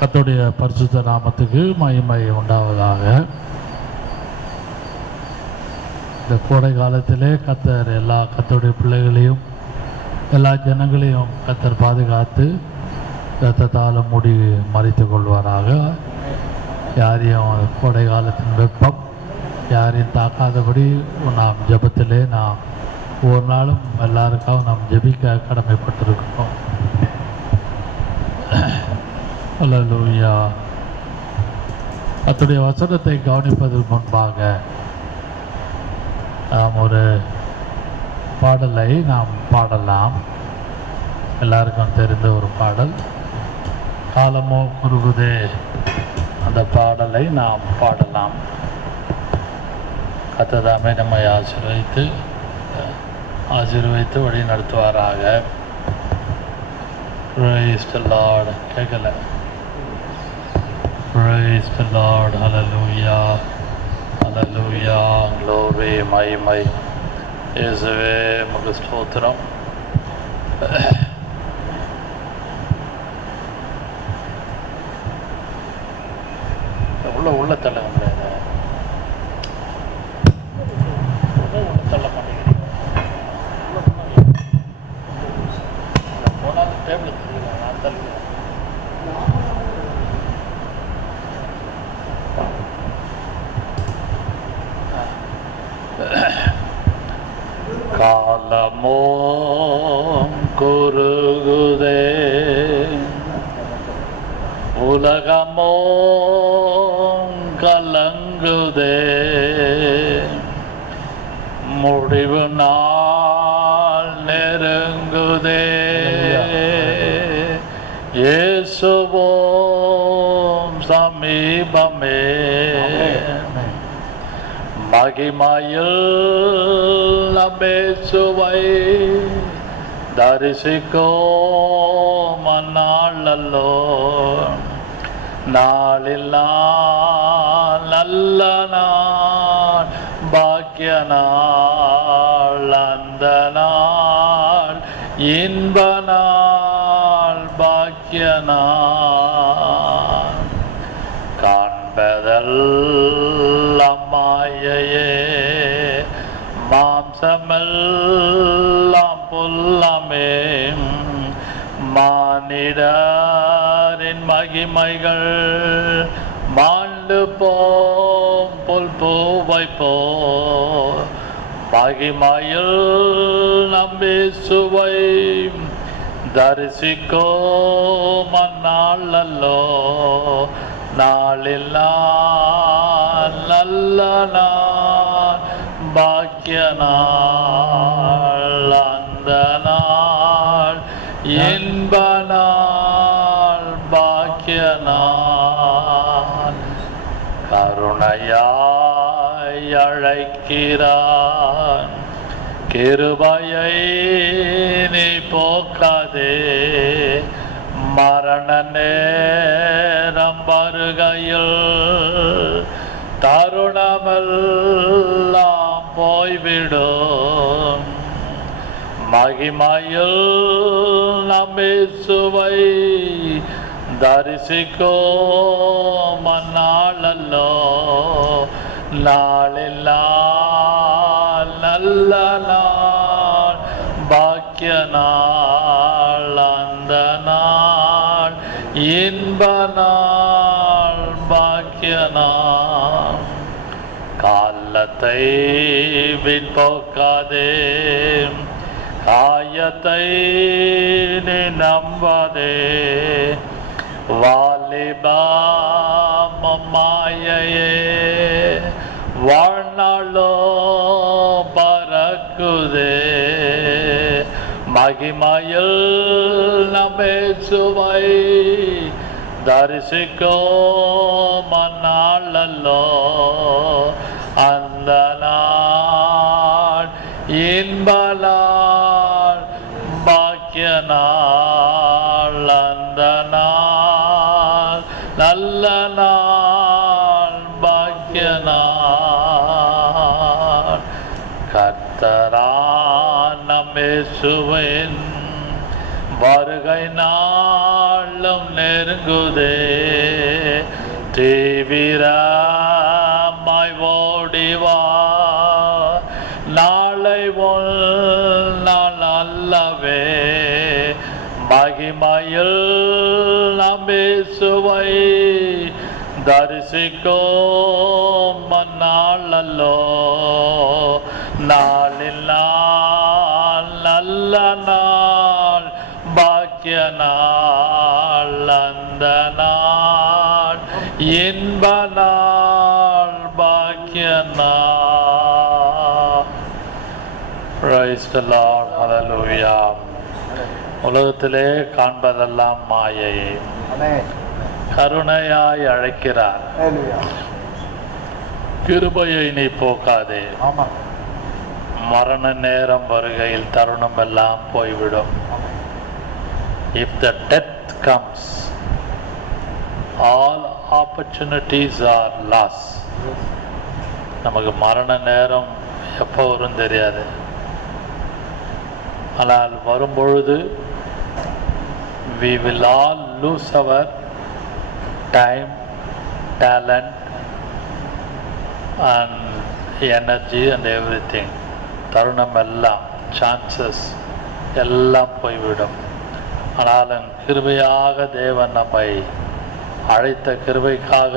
கர்த்தருடைய பரிசுத்த நாமத்துக்கு மகிமை உண்டாவதாக. இந்த கோடை காலத்திலே கர்த்தர் எல்லா கர்த்தருடைய பிள்ளைகளையும் எல்லா ஜனங்களையும் கர்த்தர் பாதுகாத்து இரத்தத்தால் மூடி மறைத்து கொள்வாராக. யாரையும் கோடை காலத்தின் வெப்பம் யாரையும் தாக்காதபடி நாம் ஜெபத்திலே நாம் ஒவ்வொரு நாளும் எல்லாருக்காகவும் நாம் ஜெபிக்க கடமைப்பட்டிருக்கிறோம். அல்லேலூயா. கர்த்தருடைய வசனத்தை கவனிப்பதற்கு முன்பாக நாம் ஒரு பாடலை நாம் பாடலாம். எல்லாருக்கும் தெரிந்த ஒரு பாடல், காலமோ குறுகுதே. அந்த பாடலை நாம் பாடலாம். கர்த்தர் நம்மை ஆசீர்வதித்து வழி நடத்துவாராக. Praise the Lord. கேட்கல. Praise the Lord. Hallelujah. Hallelujah. Glory. மகிமை இயேசுவே உமக்கு ஸ்தோத்திரம். உள்ள தள்ள தள்ள மாட்டேங்கிறீங்க. போனால் டேபிள் நான் தள்ளுவேன். காலமோ குறுகுதே, உலகமோ கலங்குதே, முடிவு நாள் நெருங்குதே, இயேசுவோம் சமீபமே, மகிமையில் இயேசுவை தரிசிக்கும் அந்நாளல்லோ, நாளில் நல்ல நாள், பாக்கிய நாள், அந்த நாள் இன்ப நாள், பாக்கிய நாள். காண்பதெல்லாம் மாயையே, மாம்சமெல்லாம் புல்லமே, மானிடரின் மகிமைகள் மாண்டு போம் புல் பூவை போ, மகிமையில் இயேசுவை தரிசிக்கும் அந்நாளல்லோ, நாளில் நல்ல நாள், பாக்கிய நாள், அந்த நாள் இன்ப நாள், பாக்கிய நாள். கருணையாய் அழைக்கிறான், கிருபையை நீ போக்காதே, மரண நேரம் வருகையில் தருணமெல்லாம் போய்விடும், மகிமையில் இயேசுவை தரிசிக்கும் அந்நாளல்லோ, நாளில் நல்ல நாள், பாக்கிய நாள், அந்த நாள் இன்ப நாள், பாக்கிய நாள். காலத்தை வீண் போக்காதே, காயத்தை நீ நம்பாதே, வாலிபம் மாயையே, வாழ்நாளோ பறக்குதே, மகிமையில் இயேசுவை தரிசிக்கும் அந்நாளல்லோ, அந்த நாள் இன்ப நாள், பாக்கிய நாள், அந்த நாள் நல்ல நாள், பாக்கிய நாள். கர்த்தரான இயேசுவின் வருகை நாளும் நெருங்குதே, தீவிரமாய் ஓடிவா, நாளை நாள் அல்லவே மகிமையில் நாம் இயேசுவை தரிசிக்கும் நாளல்லோ. நாளில் நாள் நல்ல நாள், பாக்கிய நாள், அந்த நாள் இன்ப நாள், பாக்கிய நாள். Praise the Lord. Hallelujah. உலகத்திலே காண்பதெல்லாம் மாயை, கருணையாய் அழைக்கிறார். கிருபையை நீ போக்காதே. மரண நேரம் வருகையில் தருணம் எல்லாம் போய்விடும். If the death comes, all opportunities are lost. நமக்கு மரண நேரம் எப்போ வரும் தெரியாது. ஆனால் வரும்பொழுது we will all lose our time, talent and energy and everything. தருணம் எல்லாம், சான்சஸ் எல்லாம் போய்விடும். ஆனாலும் கிருபையாக தேவன் நம்மை அழைத்த கிருபைக்காக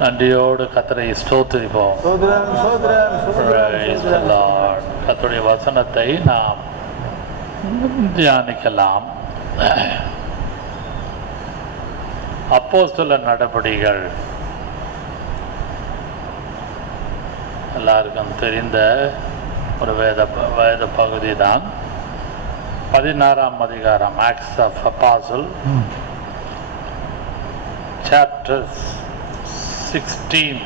நன்றியோடு கர்த்தரை ஸ்தோத்திரிப்போம். கர்த்தருடைய வசனத்தை நாம் தியானிக்கலாம். அப்போஸ்தலர் நடபடிகள் எல்லாருக்கும் தெரிந்த ஒரு வேத பகுதி தான். 16ஆம் அதிகாரம், Acts of Apostle, chapter 16,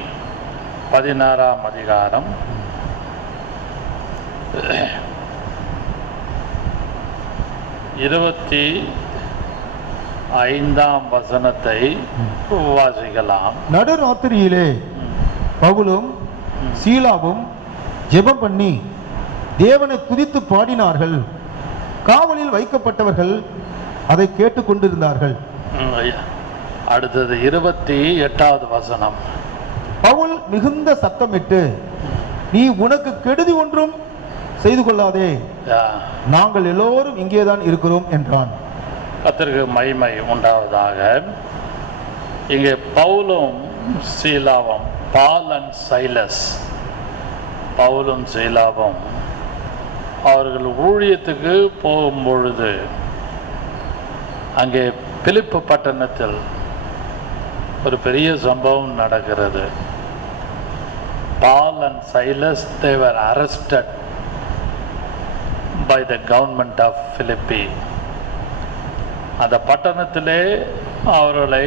16ஆம் அதிகாரம் 25ஆம் வசனத்தை வாசிக்கலாம். நடுராத்திரியிலே பவுலும் சீலாவும் ஜெபம் பண்ணி தேவனை துதித்து பாடினார்கள். காவலில் வைக்கப்பட்டவர்கள் அதை கேட்டுக் கொண்டிருந்தார்கள். அடுத்தது 28வது வசனம். பவுல் மிகுந்த சத்தமிட்டு, நீ உனக்கு கெடுதி ஒன்றும் செய்து கொள்ளாதே, நாங்கள் எல்லோரும் இங்கேதான் இருக்கிறோம் என்றான். கர்த்தருக்கு மகிமை உண்டாவதாக. இங்கே பவுலும் சீலாவும், பால் அண்ட் சைலஸ், பவுலும் சீலாவும் அவர்கள் ஊழியத்துக்கு போகும்பொழுது அங்கே பிலிப்பு பட்டணத்தில் ஒரு பெரிய சம்பவம் நடக்கிறது. Paul and Silas, they were arrested by the government of Philippi. அந்த பட்டணத்திலே அவர்களை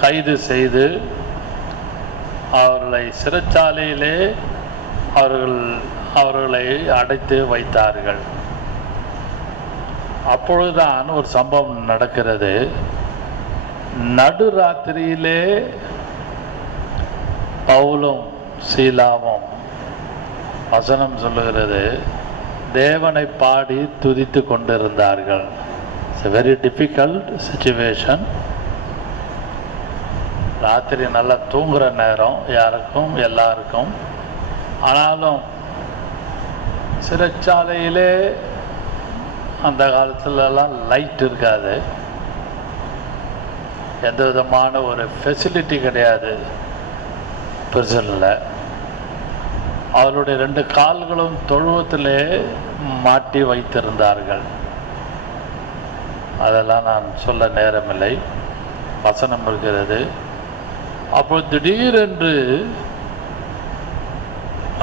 கைது செய்து அவர்களை சிறைச்சாலையிலே அவர்களை அடைத்து வைத்தார்கள். அப்பொழுதுதான் ஒரு சம்பவம் நடக்கிறது. நடுராத்திரியிலே பவுலும் சீலாவும், வசனம் சொல்லுகிறது, தேவனை பாடி துதித்து கொண்டிருந்தார்கள். It's a very difficult situation. ராத்திரி நல்லா தூங்குற நேரம் யாருக்கும் எல்லாருக்கும். ஆனாலும் சிறைச்சாலையிலே அந்த காலத்துலலாம் லைட் இருக்காது, எந்த விதமான ஒரு ஃபெசிலிட்டி கிடையாது பிரிசனில். அவருடைய 2 கால்களும் தொழுவத்திலே மாட்டி வைத்திருந்தார்கள். அதெல்லாம் நான் சொல்ல நேரமில்லை, வசனம் இருக்கிறது. அப்போ திடீரென்று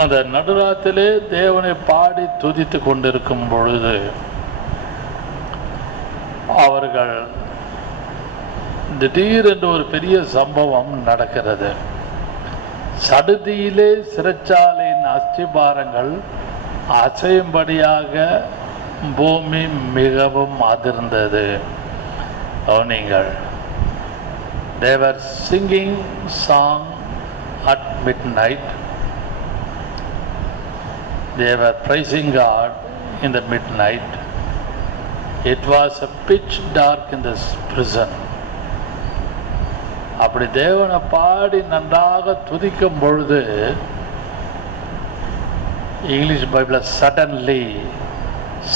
அந்த நடுராத்திலே தேவனை பாடி துதித்து கொண்டிருக்கும் பொழுது அவர்கள் திடீரென்று ஒரு பெரிய சம்பவம் நடக்கிறது. சடுதியிலே சிறைச்சாலையின் அஸ்திபாரங்கள் அசையும்படியாக பூமி மிகவும் அதிர்ந்தது. கவனிங்கள். They were singing song at midnight. They were praising God in the midnight. It was a pitch dark in this prison. அப்படி தேவனை பாடி நன்றாக துதிக்கும் பொழுது இங்கிலீஷ் பைபிள் சடன்லி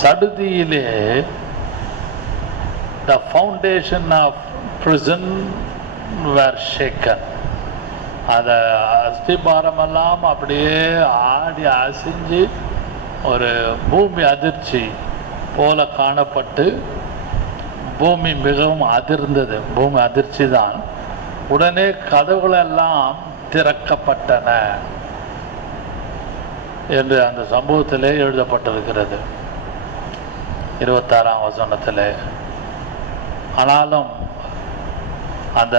சடுதியிலே the foundation of prison were shaken. அந்த அஸ்திபாரமெல்லாம் அப்படியே ஆடி அசைஞ்சு ஒரு பூமி அதிர்ச்சி போல காணப்பட்டு பூமி மிகவும் அதிர்ந்தது. பூமி அதிர்ச்சி தான். உடனே கதவுகளெல்லாம் திறக்கப்பட்டன என்று அந்த சம்பவத்திலே எழுதப்பட்டிருக்கிறது 26ஆம் வசனத்தில். ஆனாலும் அந்த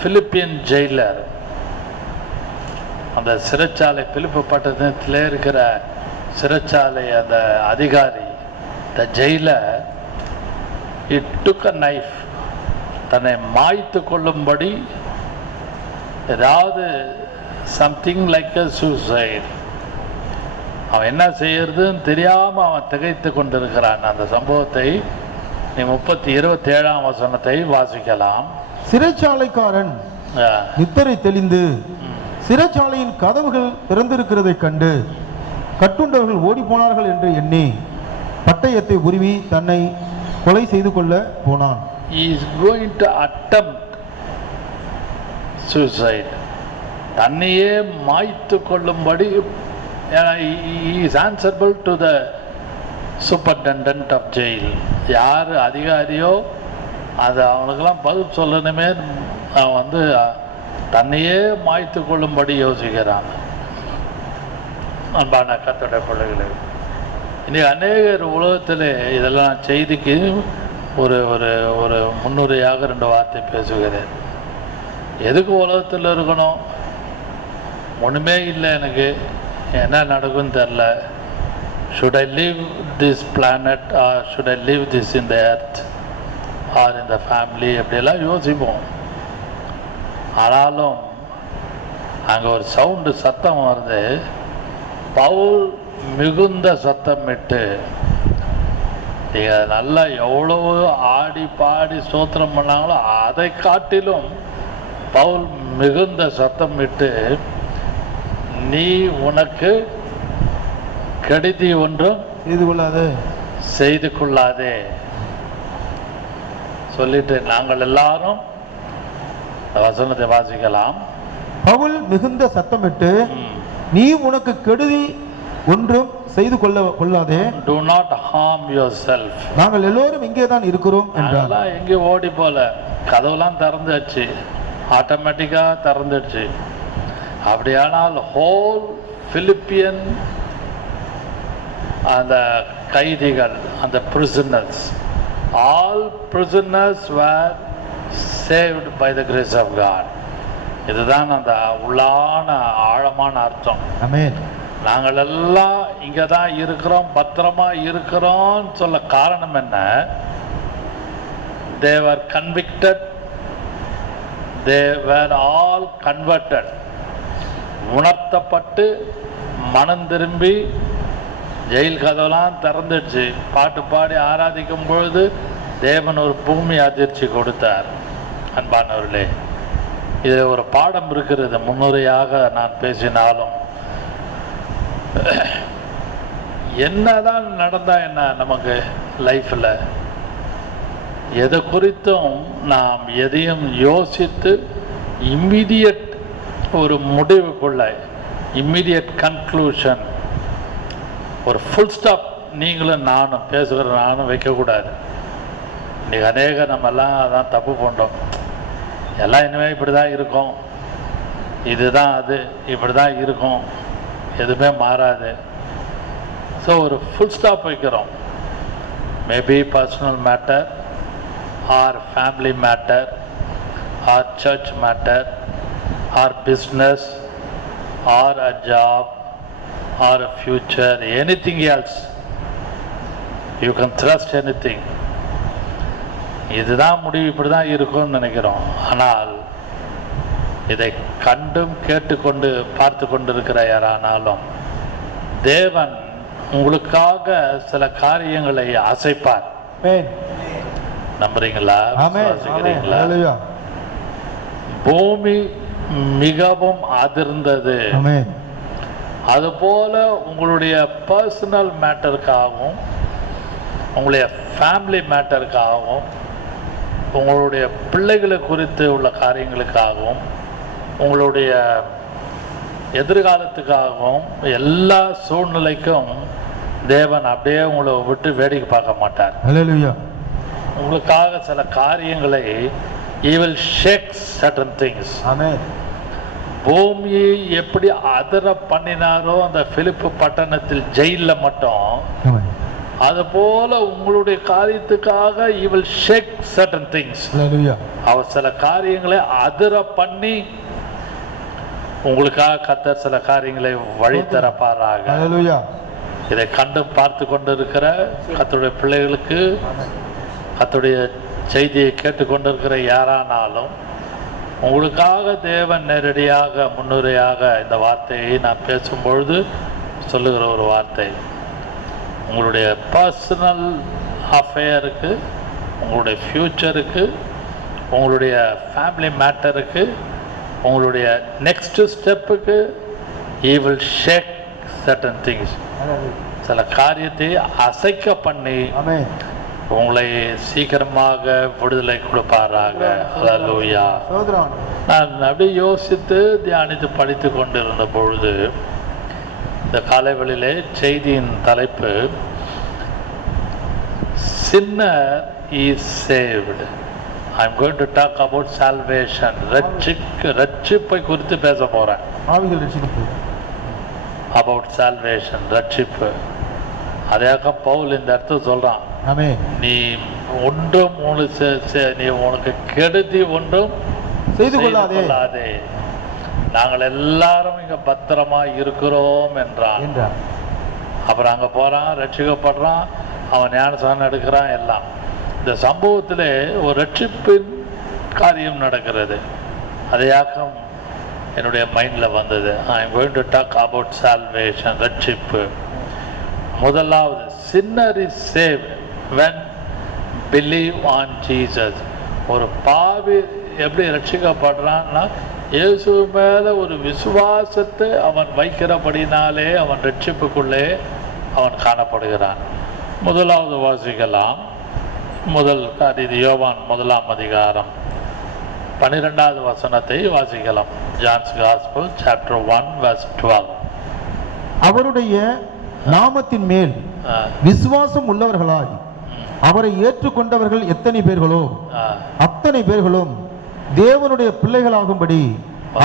பிலிப்பியன் ஜெயிலர், அந்த சிறைச்சாலை பிலிப்பு பட்டணத்திலே இருக்கிற சிறைச்சாலை அந்த அதிகாரி, the jailer, it took a knife, தன்னை மாய்த்து கொள்ளும்படி ஏதாவது சம்திங் லைக் அ சூசைட். அவன் என்ன செய்யறதுன்னு தெரியாமல் அவன் திகைத்து கொண்டிருக்கிறான். அந்த சம்பவத்தை நீ 27ஆம் வசனத்தை வாசிக்கலாம். சிறைச்சாலைக்காரன் நித்திரை தெளிந்து சிறைச்சாலையின் கதவுகள் திறந்திருக்கிறதை கண்டு கட்டுண்டவர்கள் ஓடி போனார்கள் என்று எண்ணி பட்டயத்தை உருவி தன்னை கொலை செய்து கொள்ள போனான். He is going to attempt suicide. தன்னையே மாய்த்து கொள்ளும்படி. He is answerable to the superintendent of jail. யார் அதிகாரியோ அது அவனுக்கெல்லாம் பதில் சொல்லணுமே. அவன் தன்னையே மாய்த்து கொள்ளும்படி யோசிக்கிறான். அன்பான கர்த்தருடைய பிள்ளைகளே, இன்னைக்கு அநேகர் உலகத்தில் இதெல்லாம் செய்திக்கு ஒரு ஒரு ஒரு முன்னுரையாக 2 வார்த்தை பேசுகிறேன். எதுக்கு உலகத்தில் இருக்கணும்? ஒன்றுமே இல்லை, எனக்கு என்ன நடக்கும்னு தெரில. should I leave this planet or should I leave this in the earth or in the family? அப்படியெல்லாம் யோசிப்போம். ஆனாலும் அங்கே ஒரு சவுண்டு சத்தம் வருது. பவுல் மிகுந்த சத்தமிட்டு, நீங்கள் நல்லா எவ்வளவு ஆடி பாடி ஸ்தோத்திரம் பண்ணாங்களோ அதை காட்டிலும் பவுல் மிகுந்த சத்தமிட்டு, நீ உனக்கு கெடுதி ஒன்றும் செய்து கொள்ளாதே சொல்லிட்டு நாங்கள் எல்லாரும் வசனத்தை வாசிக்கலாம். பவுல் மிகுந்த சத்தமிட்டு, நீ உனக்கு கெடுதி ஒன்றும் செய்து கொள்ளாதே. Do not harm yourself. நாங்கள் எல்லோரும் இங்கே தான் இருக்கிறோம் என்றார். எங்கே ஓடி போல, கதவுலாம் திறந்துச்சு, ஆட்டோமேட்டிக்கா திறந்துச்சு. அப்படியானால் ஹோல் பிலிப்பியன் அந்த கைதிகள், அந்த prisoners, all prisoners were saved by the grace of God. இதுதான் அந்த உள்ளான ஆழமான அர்த்தம். ஆமென். நாங்கள் எல்லாம் இங்கே தான் இருக்கிறோம், பத்திரமா இருக்கிறோம் சொல்ல காரணம் என்ன? they were convicted, they were all converted. உணர்த்தப்பட்டு மனம் திரும்பி ஜெயில் கதவெல்லாம் திறந்துடுச்சு. பாட்டு பாடி ஆராதிக்கும் பொழுது தேவன் ஒரு பூமி அதிர்ச்சி கொடுத்தார். அன்பானவர்களே, இதில் ஒரு பாடம் இருக்கிறது. முன்னுரையாக நான் பேசினாலும் என்னதான் நடந்தா என்ன, நமக்கு லைஃப்பில் எதை குறித்தும் நாம் எதையும் யோசித்து இம்மிடியட் ஒரு முடிவுக்குள்ள, இம்மிடியட் கன்க்ளூஷன், ஒரு ஃபுல் ஸ்டாப் நீங்களும் நானும் பேசுகிற நானும் வைக்கக்கூடாது. இன்றைக்கி அநேக நம்மெல்லாம் அதான் தப்பு பண்ணுறோம். எல்லாம் இனிமேல் இப்படி தான் இருக்கும், இதுதான் அது, இப்படி தான் இருக்கும், எதுவுமே மாறாது. ஸோ ஒரு ஃபுல் ஸ்டாப் வைக்கிறோம். Maybe personal matter or family matter or church matter or business or a job or a future, anything else. You can trust anything. இதுதான் முடிவு, இப்படி தான் இருக்கும்னு நினைக்கிறோம். ஆனால் இதை கண்டும் கேட்டுக்கொண்டு பார்த்து கொண்டிருக்கிற யாரானாலும் தேவன் உங்களுக்காக சில காரியங்களை அசைப்பார். நம்புறீங்களா? பூமி மிகவும் அதிர்ந்தது. ஆமென். அதுபோல உங்களுடைய பர்சனல் மேட்டருக்காகவும் உங்களுடைய ஃபேமிலி மேட்டருக்காகவும் உங்களுடைய பிள்ளைகளை குறித்து உள்ள காரியங்களுக்காகவும் உங்களுடைய எதிர்காலத்துக்காகவும் எல்லா சூழ்நிலைக்கும் தேவன் அப்படியே உங்களை விட்டு வேடிக்கை பார்க்க மாட்டார். ஹல்லேலூயா. உங்களுக்காக சில காரியங்களை he will shake certain things. ஆமென். பூமியை எப்படி அதிர பண்ணினாரோ அந்த பிலிப்பு பட்டணத்தில் ஜெயில மட்டும், ஆமென். அதுபோல உங்களுடைய காரியத்துக்காக he will shake certain things. ஹல்லேலூயா. அவர் சில காரியங்களை அதிர பண்ணி உங்களுக்காக கர்த்தர் சில காரியங்களை வழி தரப்பாராக. ஹல்லேலூயா. இதை கண்டு பார்த்து கொண்டிருக்கிற கர்த்தருடைய பிள்ளைகளுக்கு, கர்த்தருடைய செய்தியை கேட்டுக்கொண்டிருக்கிற யாரானாலும் உங்களுக்காக தேவன் நேரடியாக முன்னுரையாக இந்த வார்த்தையை நான் பேசும்பொழுது சொல்லுகிற ஒரு வார்த்தை, உங்களுடைய பர்சனல் அஃபேருக்கு, உங்களுடைய ஃப்யூச்சருக்கு, உங்களுடைய ஃபேமிலி மேட்டருக்கு, உங்களுடைய நெக்ஸ்ட் ஸ்டெப்புக்கு he will shake certain things. சில காரியத்தை அசைக்க பண்ணி ஆமென். உங்களை சீக்கிரமாக விடுதலை கொடுப்பாராக. ஹல்லேலூயா. சோதரன். நான் அப்படியே யோசித்து தியானித்து படித்து கொண்டிருந்த பொழுது இந்த காலைவெளியிலே செய்தியின் தலைப்பு Sinner is saved. I am going to talk about salvation. ரட்சிப்பை குறித்து பேச போறேன். ஆவிகள் ரட்சிப்பு. About salvation, ரட்சிப்பு. அதையாக்க பவுல் இந்த இடத்துல சொல்றான், ஆமென். நீ ஒன்றும் நீ உனக்கு கெடுதி ஒன்றும் செய்து கொள்ளாதே, நாங்கள் எல்லாரும் இங்க பத்திரமா இருக்கிறோம் என்றான். அப்புறம் அங்க போறான், ரட்சிக்கப்படுறான், அவன் ஞானஸ்நானம் எடுக்கிறான். எல்லாம் இந்த சம்பவத்திலே ஒரு ரட்சிப்பின் காரியம் நடக்கிறது. அதையாக்கம் என்னுடைய மைண்டில் வந்தது. I am going to talk about salvation, ரட்சிப்பு. முதலாவது, sinner is saved when believe on Jesus. ஒரு பாவி எப்படி ரட்சிக்கப்படுறான்னா, இயேசு மேலே ஒரு விசுவாசத்தை அவன் வைக்கிறபடினாலே அவன் ரட்சிப்புக்குள்ளே அவன் காணப்படுகிறான். முதலாவது வாசிக்கலாம். முதல் இது யோவான் 1ஆம் அதிகாரம் 12வது வசனத்தை வாசிக்கலாம். John's gospel chapter 1 verse 12. அவருடைய நாமத்தின் மேல் விசுவாசம் உள்ளவர்களாய் அவரை ஏற்றுக்கொண்டவர்கள் எத்தனை பேர்களோ அத்தனை பேர்களும் தேவனுடைய பிள்ளைகளாகும்படி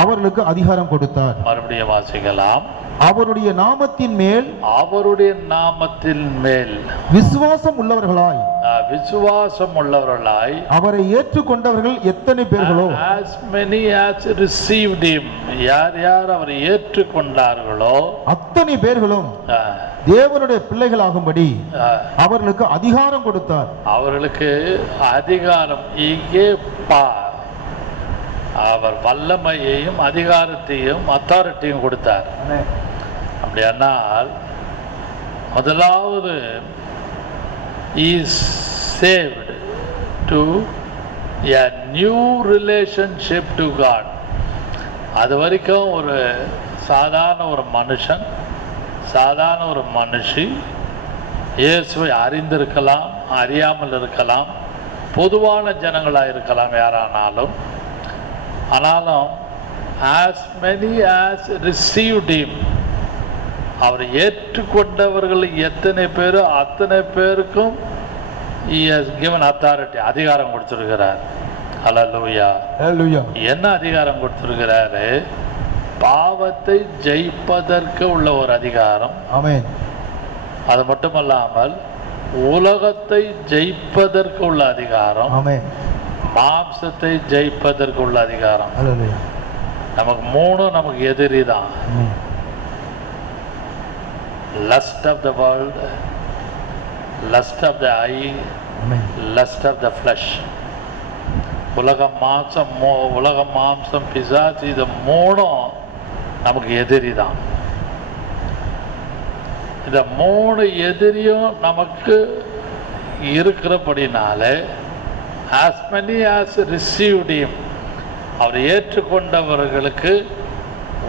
அவர்களுக்கு அதிகாரம் கொடுத்தார். மறுபடியும் வாசிக்கலாம். அவருடைய நாமத்தின் மேல், அவருடைய நாமத்தின் மேல் விசுவாசம் உள்ளவர்களாய் அவரை ஏற்றுக்கொண்டவர்கள் எத்தனை பேர்களோ, as many as received him, யார் யார் அவரை ஏற்றுக்கொண்டார்களோ அத்தனை பேர்களும் தேவனுடைய பிள்ளைகளாகும்படி அவர்களுக்கு அதிகாரம் கொடுத்தார். அவர்களுக்கு அதிகாரம் இங்கே அவர் வல்லமையையும் அதிகாரத்தையும் அத்தாரிட்டியும் கொடுத்தார். அப்படியானால் முதலாவது is saved to a new relationship to God. அது வரைக்கும் ஒரு சாதாரண ஒரு மனுஷன், சாதாரண ஒரு மனுஷி இயேசுவை அறிந்திருக்கலாம், அறியாமல் இருக்கலாம், பொதுவான ஜனங்களாக இருக்கலாம் யாரானாலும். ஆனாலும் as many as received him, அவரை ஏற்றுக்கொண்டவர்கள் எத்தனை பேரோ அத்தனை பேருக்கும் he has given authority, அதிகாரம் கொடுத்திருக்கிறார். ஹல்லேலூயா. என்ன அதிகாரம் கொடுத்திருக்கிறாரு? பாவத்தை ஜெயிப்பதற்கு உள்ள ஒரு அதிகாரம். ஆமென். அது மட்டுமல்லாமல் உலகத்தை ஜெயிப்பதற்கு உள்ள அதிகாரம். ஆமென். மாம்சத்தை ஜெயிப்பதற்கு உள்ள அதிகாரம். நமக்கு மூணும் நமக்கு எதிரி தான். Lust of the world, lust of the eye, lust of the flesh. உலக மாம்சம் பிசாசு, இது மூணும் நமக்கு எதிரி தான். இந்த மூணு எதிரியும் நமக்கு இருக்கிறபடினால as many as received him, அவர் ஏற்றுக்கொண்டவர்களுக்கு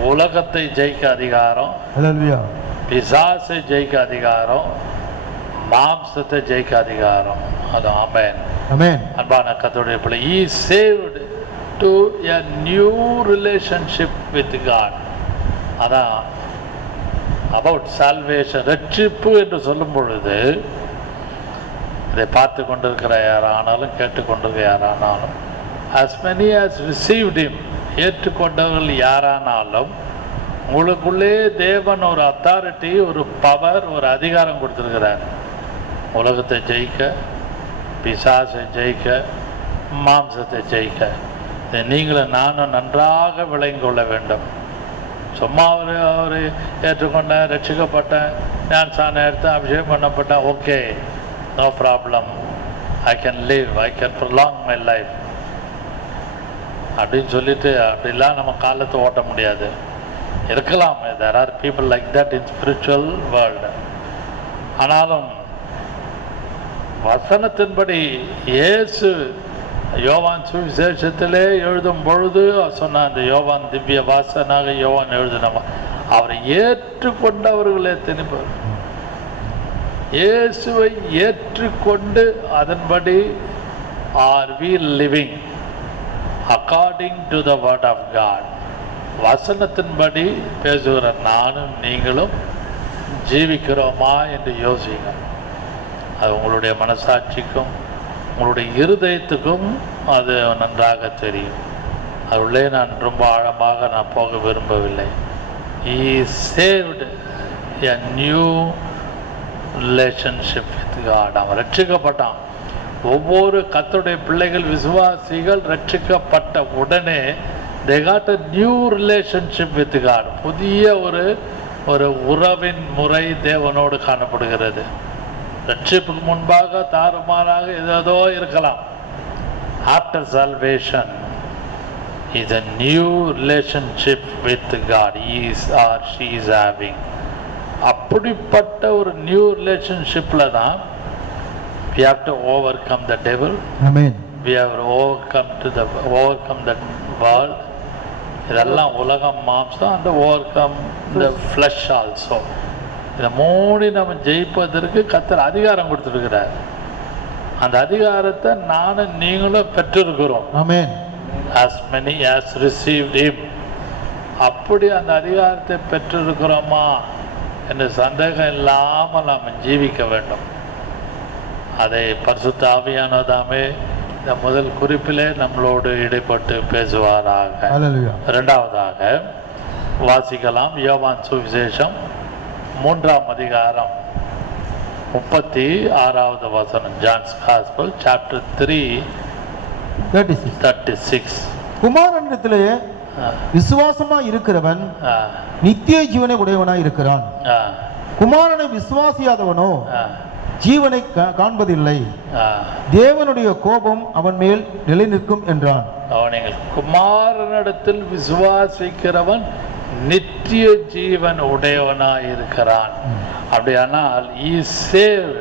உலகத்தை ஜெயிக்க அதிகாரம், ஹalleluya, பிசாசை ஜெயிக்க அதிகாரம், மாம்சத்தை ஜெயிக்க அதிகாரம். அது ஆமென். ஆமென். அன்பான கர்த்தருடைய பிள்ளை, he saved to a new relationship with God. அதான் about salvation, ரட்சிப்பு என்று சொல்லும் பொழுது இதை பார்த்து கொண்டிருக்கிற யாரானாலும் கேட்டுக்கொண்டிருக்கிற யாரானாலும், as many as received him, ஏற்றுக்கொண்டவர்கள் யாரானாலும் உங்களுக்குள்ளே தேவன் ஒரு அத்தாரிட்டி, ஒரு பவர், ஒரு அதிகாரம் கொடுத்திருக்கிறார். உலகத்தை ஜெயிக்க, பிசாசை ஜெயிக்க, மாம்சத்தை ஜெயிக்க. இதை நீங்களும் நானும் நன்றாக விளங்கி கொள்ள வேண்டும். சும்மா ஒரு ஏற்றுக்கொண்டேன், ரட்சிக்கப்பட்டேன், நான் சாணம் எடுத்தேன், அபிஷேகம் பண்ணப்பட்டேன், okay, no problem, I can live, I can prolong my life அப்படின்னு சொல்லிட்டு அப்படிலாம் நம்ம காலத்தை ஓட்ட முடியாது. இருக்கலாம், there are people like that in spiritual world. ஆனாலும் வசனத்தின்படி இயேசு யோவான் சுவிசேஷத்திலே எழுதும் பொழுது சொன்ன அந்த யோவான் திவ்ய வாசனாக யோவான் எழுதினவா, அவரை ஏற்றுக்கொண்டவர்களே திணிப்பவர். இயேசுவை ஏற்றுக்கொண்டு அதன்படி are we living according to the word of God. வசனத்தின்படி பேசுகிற நானும் நீங்களும் ஜீவிக்கிறோமா என்று யோசிங்க. அது உங்களுடைய மனசாட்சிக்கும் உங்களுடைய இருதயத்துக்கும் அது நன்றாக தெரியும். அது உள்ளே நான் ரொம்ப ஆழமாக நான் போக விரும்பவில்லை. He saved a new relationship with God. அவன் ரட்சிக்கப்பட்டான். ஒவ்வொரு கர்த்தருடைய பிள்ளைகள், விசுவாசிகள் ரட்சிக்கப்பட்ட உடனே they got a new relationship with God. புதிய ஒரு உறவின் முறை தேவனோடு காணப்படுகிறது. ரட்சிப்புக்கு முன்பாக தாறுமாறாக ஏதோ இருக்கலாம். After salvation is a new relationship with God. He is or she is having. அப்படிப்பட்ட ஒரு நியூ ரிலேஷன்ஷிப்ல தான் we have to overcome the devil. Amen. We have to overcome the world. இதெல்லாம் உலகம், மாம்சம், and overcome the flesh also. இதை மூடி நம்ம ஜெயிப்பதற்கு கர்த்தர் அதிகாரம் கொடுத்துருக்கிறார். அந்த அதிகாரத்தை நானும் நீங்களும் பெற்றிருக்கிறோம். Amen. As many as received him. அப்படி அந்த அதிகாரத்தை பெற்றிருக்கிறோமா என்று சந்தேகம் இல்லாமல் நாம் ஜீவிக்க வேண்டும். அதை பரிசுத்த ஆவியானவர்தாமே இந்த முதல் குறிப்பிலே நம்மளோடு இடைப்பட்டு பேசுவாராக. Hallelujah. இரண்டாவதாக வாசிக்கலாம் யோவான் சுவிசேஷம் 3ஆம் அதிகாரம் 36வது வசனம். John's Gospel chapter 3:36. குமாரனிடத்திலே விசுவாசமா இருக்கிறவன் நித்திய ஜீவனை உடையவனாய் இருக்கிறான். குமாரனை விசுவாசியாதவனோ ஜீவனை காண்பதில்லை, தேவனுடைய கோபம் அவன் மேல் நிலை நிற்கும் என்றான். நீங்கள் குமாரனிடத்தில் விசுவாசிக்கிறவன் நித்திய ஜீவன் உடையவனாய் இருக்கிறான். அப்படியானால் he saved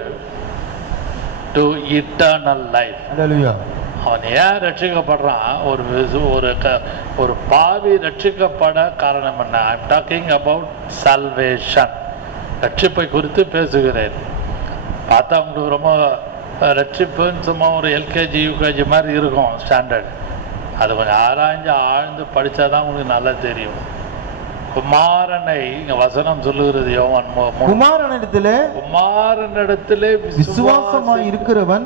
to eternal life. Hallelujah. அவன் ஏன் ரட்சிக்கப்படுறான்? ஒரு பாவி ரட்சிக்கப்பட காரணம் என்ன? ஐ எம் டாக்கிங் அபவுட் சால்வேஷன். ரட்சிப்பை குறித்து பேசுகிறேன். பார்த்தா உங்களுக்கு ரொம்ப ரட்சிப்புன்னு சும்மா ஒரு எல்கேஜி யூகேஜி மாதிரி இருக்கும் ஸ்டாண்டர்ட். அது கொஞ்சம் ஆராய்ஞ்சு ஆழ்ந்து படித்தாதான் உங்களுக்கு நல்லா தெரியும். குமாரனை இங்க வசனம் சொல்லுகிறது யோவான் குமாரனிடத்திலே விசுவாசமாய் இருக்கிறவன்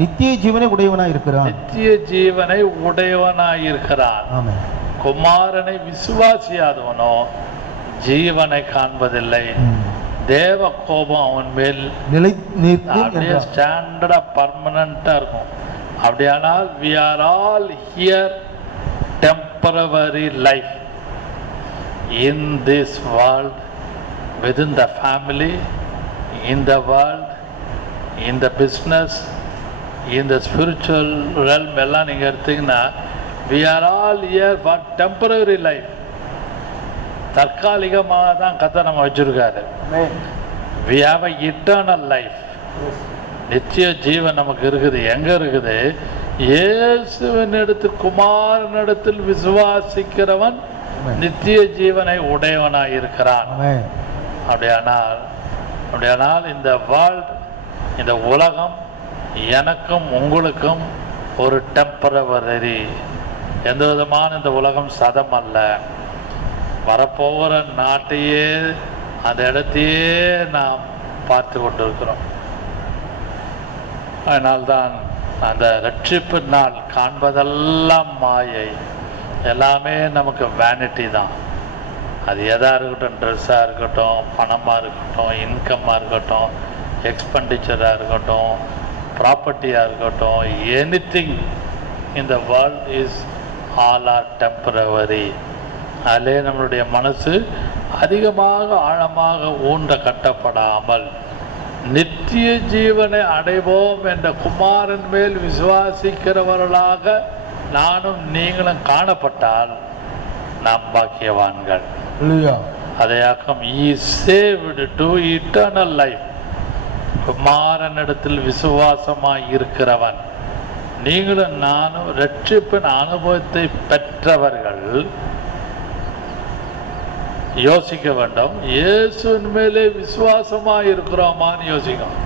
நித்திய ஜீவனை உடையவனாய் இருக்கிறான். நித்திய ஜீவனை உடையவனாய் இருக்கிறான். குமாரனை விசுவாசியாதவனோ ஜீவனை காண்பதில்லை, தேவ கோபம் அவன் மேல் அப்படியே ஸ்டாண்டர்டா பர்மனண்டா இருக்கும். அப்படியானால் we are all here temporary life in this world, within the family, in the world, in the business, in the spiritual realm. எல்லாம் நீங்க எடுத்தீங்கன்னா we are all here for temporary life. தற்காலிகமாக தான் கர்த்தர் நம்ம வச்சிருக்காரு. we have a eternal life. நித்திய ஜீவன் நமக்கு இருக்குது. எங்க இருக்குது? இயேசுவினிடத்தில் குமாரனிடத்தில் விசுவாசிக்கிறவன் நித்திய ஜீவனை உடையவனாய் இருக்கிறான். அப்படியானால் இந்த வேர்ல்ட், இந்த உலகம் எனக்கும் உங்களுக்கும் ஒரு டெம்பரவரி. எந்த விதமான இந்த உலகம் சதம் அல்ல. வரப்போகிற நாட்டையே அந்த இடத்தையே நாம் பார்த்து கொண்டிருக்கிறோம். அதனால்தான் அந்த ரட்சிப்பு நாள் காண்பதெல்லாம் மாயை, எல்லாமே நமக்கு வேனிட்டி தான். அது எதாக இருக்கட்டும், ட்ரெஸ்ஸாக இருக்கட்டும், பணமாக இருக்கட்டும், இன்கம்மாக இருக்கட்டும், எக்ஸ்பெண்டிச்சராக இருக்கட்டும், ப்ராப்பர்ட்டியாக இருக்கட்டும், anything in the world is all are temporary. அதிலே நம்மளுடைய மனசு அதிகமாக ஆழமாக ஊன்ற கட்டப்படாமல் நித்திய ஜீவனை அடைவோம் என்ற குமாரன் மேல் விசுவாசிக்கிறவர்களாக நானும் நீங்களும் காணப்பட்டால் நாம் பாக்கியவான்கள். அதையாக்கம் saved to eternal life. குமாரனிடத்தில் விசுவாசமாய் இருக்கிறவன், நீங்களும் நானும் ரட்சிப்பின் அனுபவத்தை பெற்றவர்கள். யோசிக்க வேண்டும், இயேசுவின் மேலே விசுவாசமாக இருக்கிறோமான்னு யோசிக்கணும்.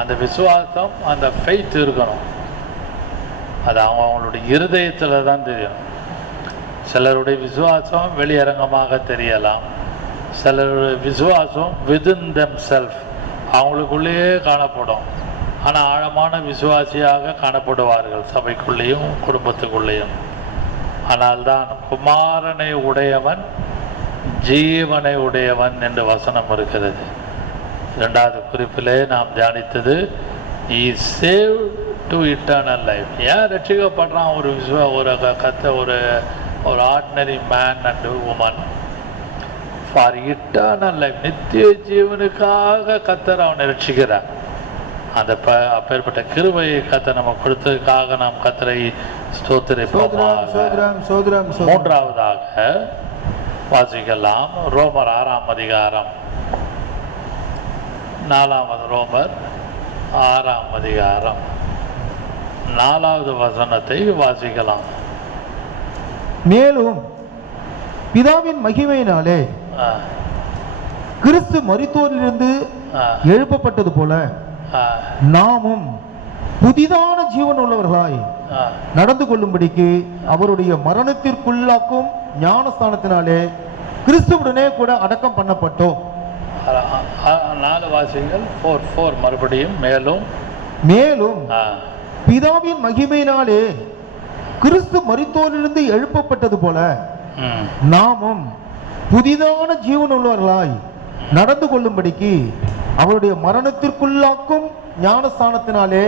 அந்த விசுவாசம், அந்த ஃபெய்த் இருக்கணும். அது அவங்களுடைய இருதயத்தில் தான் தெரியும். சிலருடைய விசுவாசம் வெளியரங்கமாக தெரியலாம், சிலருடைய விசுவாசம் within themselves அவங்களுக்குள்ளேயே காணப்படும். ஆனால் ஆழமான விசுவாசியாக காணப்படுவார்கள் சபைக்குள்ளேயும் குடும்பத்துக்குள்ளேயும். ஆனால்தான் குமாரனை உடையவன் ஜீவனை உடையவன் என்று வசனம் இருக்கிறது. இரண்டாவது குறிப்பிலே நாம் தியானித்தது he saved to eternal life. ஏன் ரட்சிக்கப்படுறான் ஒரு ordinary man and woman? For eternal life, நித்திய ஜீவனுக்காக கர்த்தர் அவனை ரட்சிக்கிறார். அந்த அப்பேற்பட்ட கிருபையை கர்த்தர் நம்ம கொடுத்ததுக்காக நாம் கர்த்தரை ஸ்தோத்திரிப்போம். மூன்றாவதாக வாசிக்கலாம் ரோமர் 6ஆம் அதிகாரம், 4வது ரோமர் 6ஆம் அதிகாரம் 4வது வசனத்தை வாசிக்கலாம். மேலும் பிதாவின் மகிமையினாலே கிறிஸ்து மரித்தோரிலிருந்து எழுப்பப்பட்டது போல நாமும் புதிதான ஜீவன் உள்ளவர்களாய் நடந்து கொள்ளும்படிக்கு அவருடைய மரணத்திற்குள்ளாக்கும் ஞானஸ்தானத்தினாலே கிறிஸ்துவுடனே கூட அடக்கம் பண்ணப்பட்டோம். 4 வாசிகள் 4 மறுபடியும். மேலும் பிதாவின் மகிமையினாலே கிறிஸ்து மரித்தோரிலிருந்து எழுப்பப்பட்டது போல நாமும் புதிதான ஜீவன் உள்ளவர்களாய் நடந்து கொள்ளும்படிக்கு அவருடைய மரணத்திற்குள்ளாக்கும் ஞானஸ்தானத்தினாலே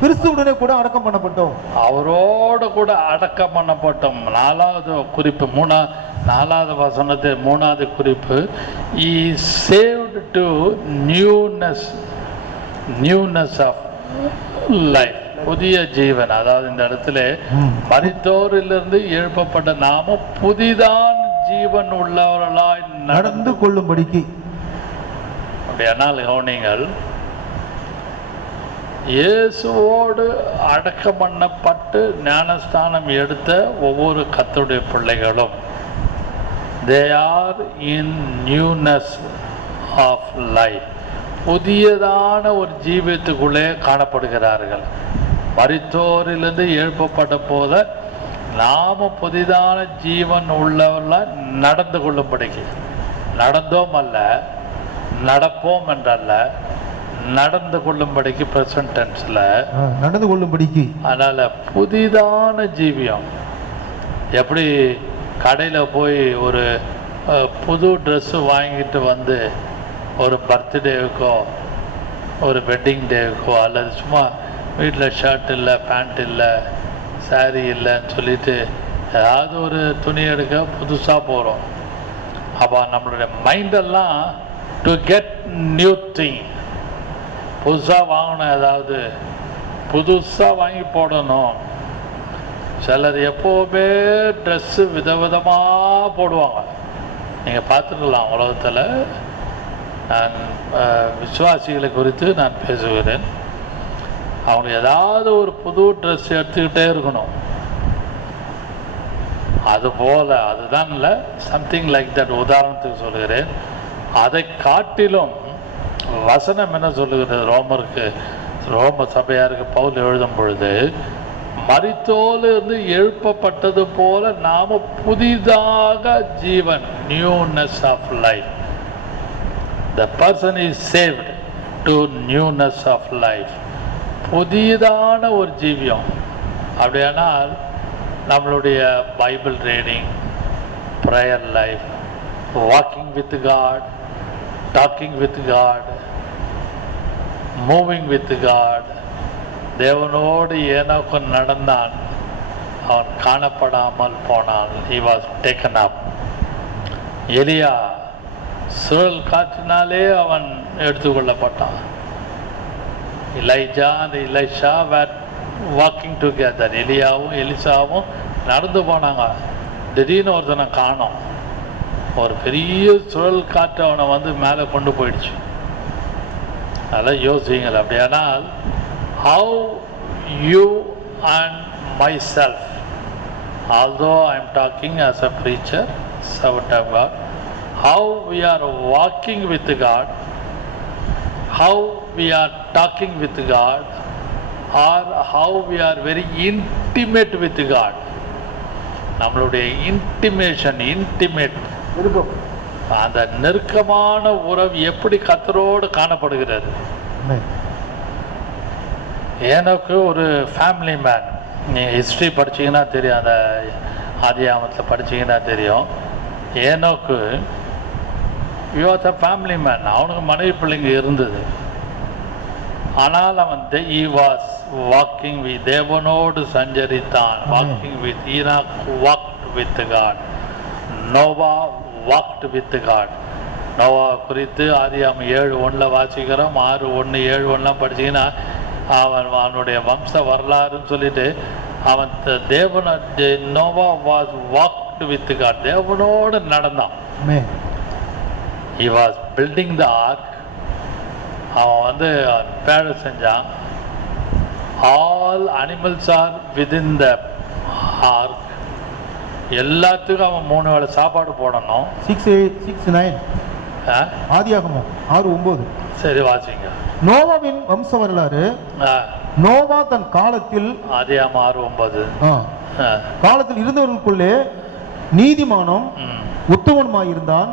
கிறிஸ்துவுடனே கூட அடக்கம் பண்ணப்பட்டோம். அவரோடு கூட அடக்கம் பண்ணப்பட்டோம். 4வது குறிப்பு, 4வது வசனத்தை 3வது குறிப்பு, he saved to newness of life, புதிய ஜீவன். அதாவது இந்த இடத்துல மரித்தோரிலிருந்து எழுப்பப்பட்ட நாம புதிதான் ஜீவன் உள்ளவர்களாய் நடந்து கொள்ளும்படிக்கு. அப்படியானால் கவனிங்கள், இயேசுவோடு அடக்கம் பண்ணப்பட்டு ஞானஸ்தானம் எடுத்த ஒவ்வொரு கர்த்தருடைய பிள்ளைகளும் they are in newness of life, புதியதான ஒரு ஜீவியத்துக்குள்ளே காணப்படுகிறார்கள். மரித்தோரிலிருந்து எழுப்பப்பட்ட போத நாம புதிதான ஜீவன் உள்ளவர்களால் நடந்து கொள்ளும்படிக்கு, நடந்தோம் அல்ல நடப்போம் என்றல்ல, நடந்து கொள்ளும்படிக்கு பிரசன்ட் டென்ஸ்ல நடந்து கொள்ளும்படிக்கு. அதனால புதிதான ஜீவியம். எப்படி கடையில் போய் ஒரு புது ட்ரெஸ்ஸு வாங்கிட்டு வந்து ஒரு பர்த்டேவுக்கோ ஒரு வெட்டிங் டேவுக்கோ அல்லது சும்மா வீட்டில் ஷர்ட் இல்லை, பேண்ட் இல்லை, சாரீ இல்லைன்னு சொல்லிட்டு ஏதாவது ஒரு துணி எடுக்க புதுசாக போகிறோம். அப்போ நம்மளுடைய மைண்டெல்லாம் டு கெட் நியூ திங், புதுசாக வாங்கணும், ஏதாவது புதுசாக வாங்கி போடணும். சிலர் எப்போவுமே ட்ரெஸ்ஸு விதவிதமாக போடுவாங்க. நீங்கள் பார்த்துக்கலாம் உலகத்தில். நான் விசுவாசிகளை குறித்து நான் பேசுகிறேன். அவங்க ஏதாவது ஒரு புது ட்ரெஸ் எடுத்துக்கிட்டே இருக்கணும். அதுபோல் அதுதான் இல்லை, சம்திங் லைக் தட். உதாரணத்துக்கு சொல்லுகிறேன். அதை காட்டிலும் வசனம் என்ன சொல்லுகிறது? ரோம சபையாருக்கு பவுல் எழுதும் பொழுது, மரித்தோரில் இருந்து எழுப்பப்பட்டது போல நாம புதிதாக ஜீவன், newness of life. The person is saved to newness of life. புதிதான ஒரு ஜீவியம். அப்படியானால் நம்மளுடைய Bible reading, prayer life, walking with God, talking with God, moving with God. தேவனோடு ஏனோக்கு நடந்தான், அவன் காணப்படாமல் போனான். He was taken up. எலியா சுழல் காற்றினாலே அவன் எடுத்துக்கொள்ளப்பட்டான். Elijah and Elisha were walking together. எலியாவும் எலிசாவும் நடந்து போனாங்க. திடீர்னு ஒருத்தனை காணோம். ஒரு பெரிய சுழல் காற்று அவனை வந்து மேலே கொண்டு போயிடுச்சு. அதெல்லாம் யோசிங்கள். அப்படியானால் how you and myself, although I am talking as a preacher, servant of God, how we are walking with God, how we are talking with God, or how we are very intimate with God. நம்மளுடைய intimate இருக்கும். அந்த நெருக்கமான உறவு எப்படி கர்த்தரோடு காணப்படுகிறது. எனக்கு ஒரு ஃபேமிலி மேன், நீங்கள் ஹிஸ்ட்ரி படிச்சிங்கன்னா தெரியும், அந்த ஆதியாகமத்தில் படிச்சிங்கன்னா தெரியும். ஏனோக்கு யூஆர் அ ஃபேமிலி மேன். அவனுக்கு மனைவி பிள்ளைங்க இருந்தது. ஆனால் அவன் he was walking with, தேவனோடு சஞ்சரித்தான். Walking with Enoch walked with God. Noah walked with God. நோவா குறித்து ஆதியாகமம் 7:1 வாசிக்கிறோம். 6:1 7:1 படிச்சிங்கன்னா அவனுடைய வம்ச வரலாறுன்னு சொல்லிட்டு அவன் தேவன Noah was walked with God. தேவனோடு நடந்தான். He was building the ark. அவன் வந்து பேழை செஞ்சான். All animals are within the ark. எல்லாத்துக்கும் அவன் 3 வேளை சாப்பாடு போடணும். 6:9 ஆதியாகமம் 6:9. சரி வாசிங்க. நோவாவின் வம்ச வரலாறு. நோவா தன் காலத்தில், ஆதியாகமம் 6:9, காலத்தில் இருந்தவர்களுக்குள்ளே நீதிமானும் உத்தமனுமாயிருந்தான்.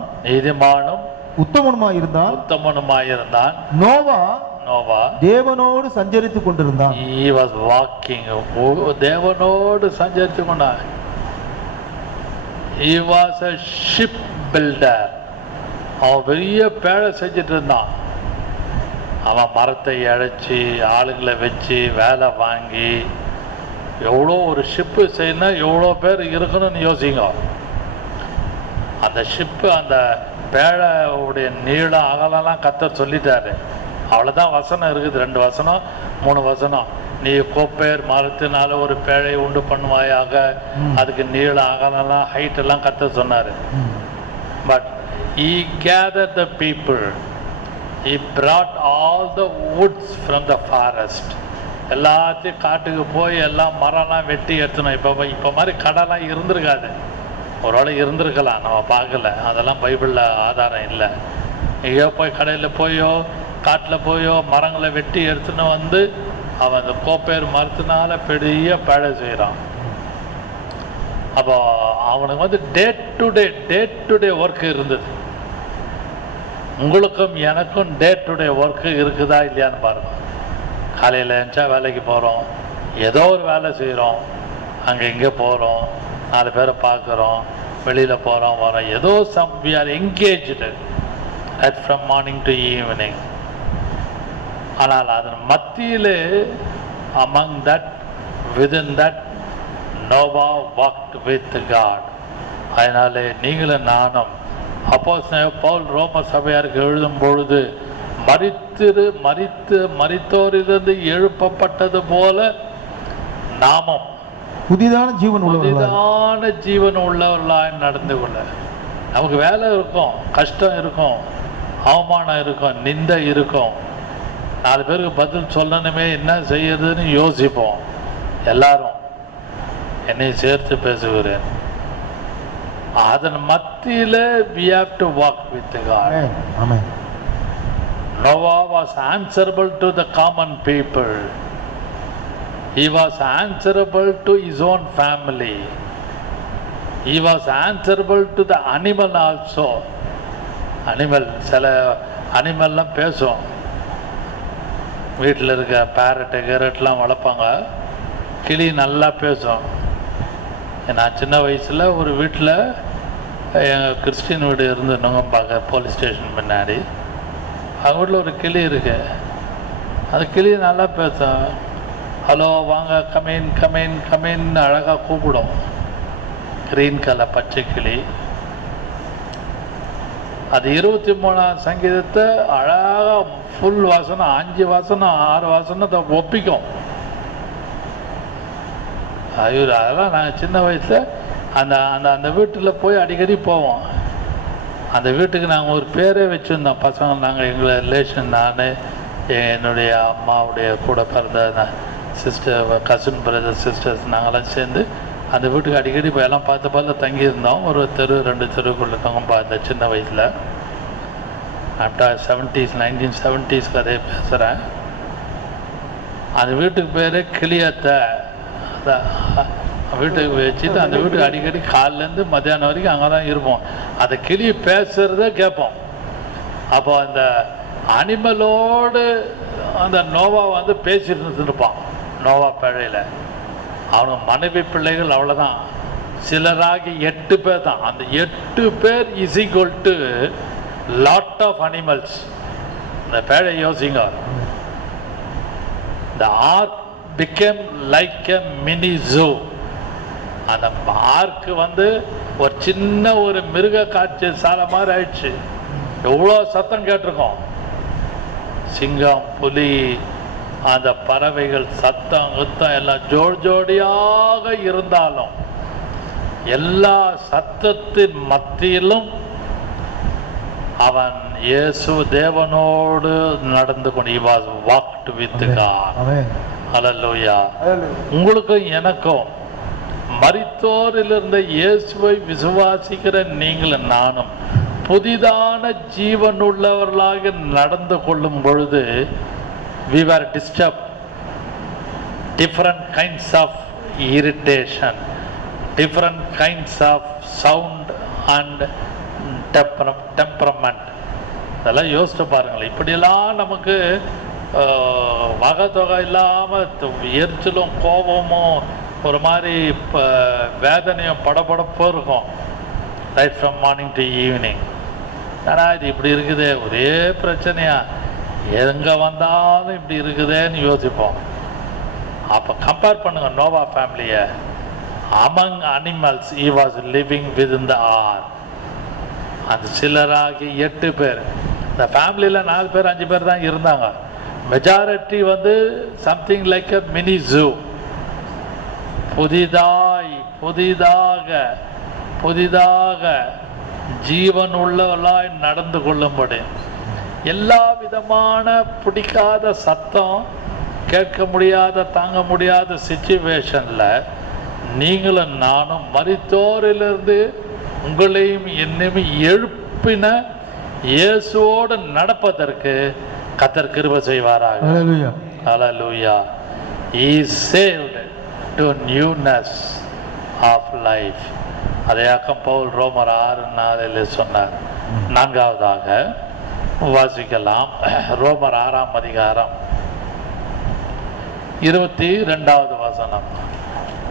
உத்தமனுமாயிருந்தான். நோவா தேவனோடு சஞ்சரித்துக் கொண்டிருந்தான். He was walking. தேவனோடு சஞ்சரித்துக் கொண்டான். He was a ship builder. அவன் பெரிய பேழை செஞ்சுட்டு இருந்தான். அவன் மரத்தை இழைச்சி ஆளுங்களை வச்சு வேலை வாங்கி, எவ்வளோ ஒரு ஷிப்பு செய்யணும், எவ்வளோ பேர் இருக்கணும்னு யோசிங்க. அந்த ஷிப்பு, அந்த பேழையுடைய நீளம் அகலெல்லாம் கர்த்தர் சொல்லிட்டாரு. அவ்வளோதான் வசனம் இருக்குது. 2 வசனம் 3 வசனம். நீ கோப்பேர் மரத்தினால ஒரு பேழை உண்டு பண்ணுவாயாக, அதுக்கு நீளம் அகலெல்லாம் ஹைட்டெல்லாம் கர்த்தர் சொன்னார். But he gathered the people. He brought all the woods from the forest. எல்லாத்தையும் காட்டுக்கு போய் எல்லாம் மரம்லாம் வெட்டி எடுத்துனோம். இப்போ மாதிரி கடைலாம் இருந்திருக்காது. ஒருவேளை இருந்திருக்கலாம், நம்ம பார்க்கல. அதெல்லாம் பைபிளில் ஆதாரம் இல்லை. எங்கேயோ போய் கடையில் போயோ காட்டில் போயோ மரங்களை வெட்டி எடுத்துன்னு வந்து அவன் அந்த கோப்பேர் மரத்தினால பெரிய பேழை செய்கிறான். அப்போ அவனுக்கு வந்து டே டு டே ஒர்க் இருந்தது. உங்களுக்கும் எனக்கும் டே டு டே ஒர்க்கு இருக்குதா இல்லையான்னு பாருங்க. காலையில் எழுந்தா வேலைக்கு போகிறோம், ஏதோ ஒரு வேலை செய்கிறோம், அங்கே இங்கே போகிறோம், 4 பேரை பார்க்குறோம், வெளியில் போகிறோம் வரோம், ஏதோ we are engaged at from morning to evening. ஆனால் அதன் மத்தியிலே among that, within that, Noah walked with God. அதனாலே நீங்களும் நானும், அப்போஸ்தலன் பவுல் ரோம சபையாருக்கு எழுதும் பொழுது, மரித்தோரிலிருந்து எழுப்பப்பட்டது போல நாமும் புதிதான ஜீவன் உள்ளவர்களாய் நடந்து கொள்ள. நமக்கு வேலை இருக்கும், கஷ்டம் இருக்கும், அவமானம் இருக்கும், நிந்தை இருக்கும், 4 பேருக்கு பதில் சொல்லணுமே, என்ன செய்யறதுன்னு யோசிப்போம் எல்லாரும். என்னை சேர்த்து பேசுகிறேன். அதன் மத்தியில் we have to walk with God. Amen. Noah was answerable to the common people. He was answerable to his own family. He was answerable to the animal also. Animal, சில அனிமல்லாம் பேசும். வீட்டில் இருக்க பேரட்டு கேரட்லாம் வளர்ப்பாங்க. கிளி நல்லா பேசும். நான் சின்ன வயசில் ஒரு வீட்டில், எங்கள் கிறிஸ்டின் வீடு இருந்து நுங்கம்பாக்க போலீஸ் ஸ்டேஷன் முன்னாடி, அவங்க வீட்டில் ஒரு கிளி இருக்கு. அந்த கிளி நல்லா பேசும். ஹலோ வாங்க, கமீன் கமீன் கமீன் அழகாக கூப்பிடும். கிரீன் கலர் பச்சை கிளி. அது 23ஆம் சங்கீதத்தை அழகாக ஃபுல் வாசனம், 5 வாசனம் 6 வாசனத்தை ஒப்பிக்கும். அதெல்லாம் நாங்கள் சின்ன வயசில் அந்த அந்த அந்த வீட்டில் போய் அடிக்கடி போவோம். அந்த வீட்டுக்கு நாங்கள் ஒரு பேரே வச்சுருந்தோம். பசங்க நாங்கள் எங்களை ரிலேஷன், நான், என்னுடைய அம்மாவுடைய கூட பிறந்த சிஸ்டர், கசின் பிரதர், சிஸ்டர்ஸ், நாங்களாம் சேர்ந்து அந்த வீட்டுக்கு அடிக்கடி போய் எல்லாம் பார்த்து தங்கியிருந்தோம். ஒரு தெரு 2 தெருக்குள்ள இருக்கவங்க அந்த சின்ன வயசில். ஆஃப்டர் 70s 1970s கதையை பேசுகிறேன். அந்த வீட்டுக்கு பேர் கிளியத்தை. வீட்டுக்கு வச்சுட்டு அந்த வீட்டுக்கு அடிக்கடி காலிலேருந்து மத்தியானம் வரைக்கும் அங்கே தான் இருப்போம். அந்த கிளி பேசுகிறத கேட்போம். அப்போ அந்த அனிமலோடு அந்த நோவா வந்து பேசிட்டு இருப்பான். நோவா பேழையில் அவனுக்கு மனைவி பிள்ளைகள் அவ்வளோதான், சிலராகி 8 பேர் தான். அந்த 8 பேர் is equal to lot of animals. இந்த பேழை யோசிங்க. The ark became like a mini zoo. அந்த ஆர்க்கு வந்து ஒரு சின்ன ஒரு மிருக காட்சி சாலை மாதிரி ஆயிடுச்சு. எவ்வளோ சத்தம் கேட்டிருக்கோம். சிங்கம், புலி, அந்த பறவைகள் சத்தம் குத்தம் எல்லாம் ஜோடியாக இருந்தாலும், எல்லா சத்தத்தின் மத்தியிலும் அவன் இயேசு தேவனோடு நடந்து கொண்டு he was walked with God. ஹல்லேலூயா. உங்களுக்கும் எனக்கும் மரித்தோரிலிருந்த இயேசுவை விசுவாசிக்கிற நீங்களும் நானும் புதிதான ஜீவனுள்ளவர்களாக நடந்து கொள்ளும் பொழுது we were disturbed. Different kinds of irritation, different kinds of sound and temperament. அதெல்லாம் யோசிச்சு பாருங்களேன். இப்படியெல்லாம் நமக்கு வகை இல்லாமல் எரிச்சலும் கோபமும் ஒரு மாதிரி வேதனையும் படபடப்பும் இருக்கும். Right from morning to evening. ஏன்னா இது இப்படி இருக்குதே, ஒரே பிரச்சனையா, எங்கே வந்தாலும் இப்படி இருக்குதேன்னு யோசிப்போம். அப்போ கம்பேர் பண்ணுங்க நோவா ஃபேமிலியை. among animals he was living within the ark. அந்த சிலராகி 8 பேர். இந்த ஃபேமிலியில் 4 பேர் 5 பேர் தான் இருந்தாங்க. மெஜாரிட்டி வந்து something like a mini zoo. புதிதாக ஜீவன் உள்ளவர்களாய் நடந்து கொள்ளும்படி எல்லா விதமான பிடிக்காத சத்தம், கேட்க முடியாத தாங்க முடியாத சிச்சுவேஷனில் நீங்களும் நானும் மரித்தோரிலிருந்து உங்களையும் என்னையும் எழுப்பின இயேசுவோடு நடப்பதற்கு கர்த்தர் கிருபை செய்வாராக. ஹல்லேலூயா. He is saved to newness of life. அதையாக்கம் Pavul ரோமர் 6:4 சொன்னார். 4வதாக வாசிக்கலாம். ரோமர் 6ஆம் அதிகாரம் 22வது வசனம்.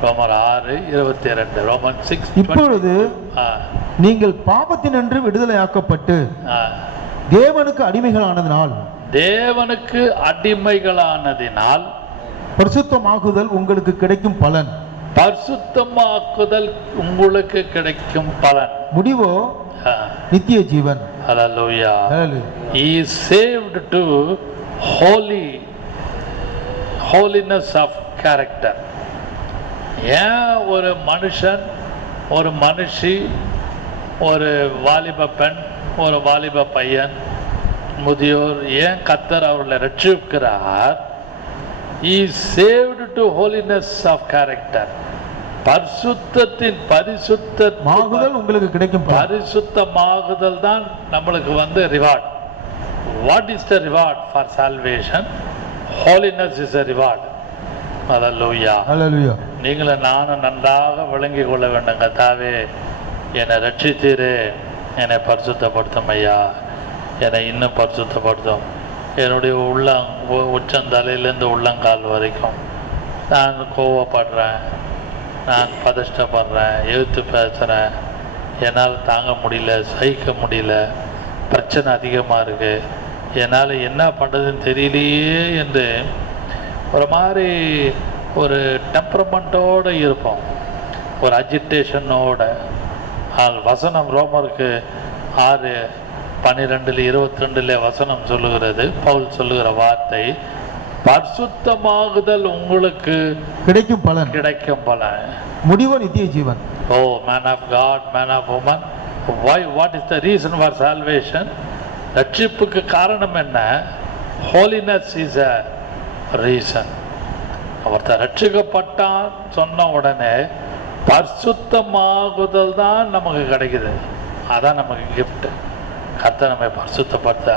ரோமர் 6:22. ரோமன் 6. இப்பொழுது நீங்கள் பாவத்தினின்று விடுதலையாக்கப்பட்டு தேவனுக்கு அடிமைகளானதினால் பரிசுத்தமாக்குதல் உங்களுக்கு கிடைக்கும் பலன். முடிவோ நித்திய ஜீவன். ஹல்லேலூயா. He is saved to holiness of character. ஏன் ஒரு மனுஷன், ஒரு மனுஷி, ஒரு வாலிப பெண், ஒரு வாலிப பையன் முதியோர் ஏன் கர்த்தர் அவர்களை ரட்சிக்கிறார்? He saved to holiness of character. பரிசுத்தத்தின் மாகுதல் உங்களுக்கு கிடைக்கும் பலன். பரிசுத்தமாகுதல் தான் நம்மளுக்கு வந்து reward. What is the reward for salvation? Holiness is a reward. Hallelujah. Hallelujah. நீங்களும் நானும் நன்றாக விளங்கி கொள்ள வேண்டும். கர்த்தாவே, என்னை ரட்சித்தீரே, என்னை பரிசுத்தப்படுத்தும் ஐயா, என்னை இன்னும் பரிசுத்தப்படுத்தும். என்னுடைய உச்சந்தலையிலேருந்து உள்ளங்கால் வரைக்கும் நான் கோவப்படுறேன், நான் பதஷ்டப்படுறேன், எழுத்து பேசுகிறேன், என்னால் தாங்க முடியல, சகிக்க முடியல, பிரச்சனை அதிகமாக இருக்குது, என்னால் என்ன பண்ணுறதுன்னு தெரியலையே என்று ஒரு மாதிரி ஒரு டெம்பரமெண்ட்டோடு இருப்போம், ஒரு அஜிடேஷனோட. வசனம் ரோமருக்கு 6:12-22 வசனம் சொல்லுகிறது, பவுல் சொல்லுகிற வார்த்தை, பரிசுத்தமாகுதல் உங்களுக்கு கிடைக்கும் பலன். கிடைக்கும் பலன் முடிவு நித்திய ஜீவன். Oh man of God, man of woman, what is the reason for salvation? ரட்சிப்புக்கு காரணம் என்ன? Holiness is a reason. ஒருத்தர் ரட்சிக்கப்பட்டான் சொன்ன உடனே பரிசுத்தமாகுதல் தான் நமக்கு கிடைக்குது. அதான் நமக்கு கிஃப்ட். கர்த்தர் நம்மை பரிசுத்தப்படுத்த,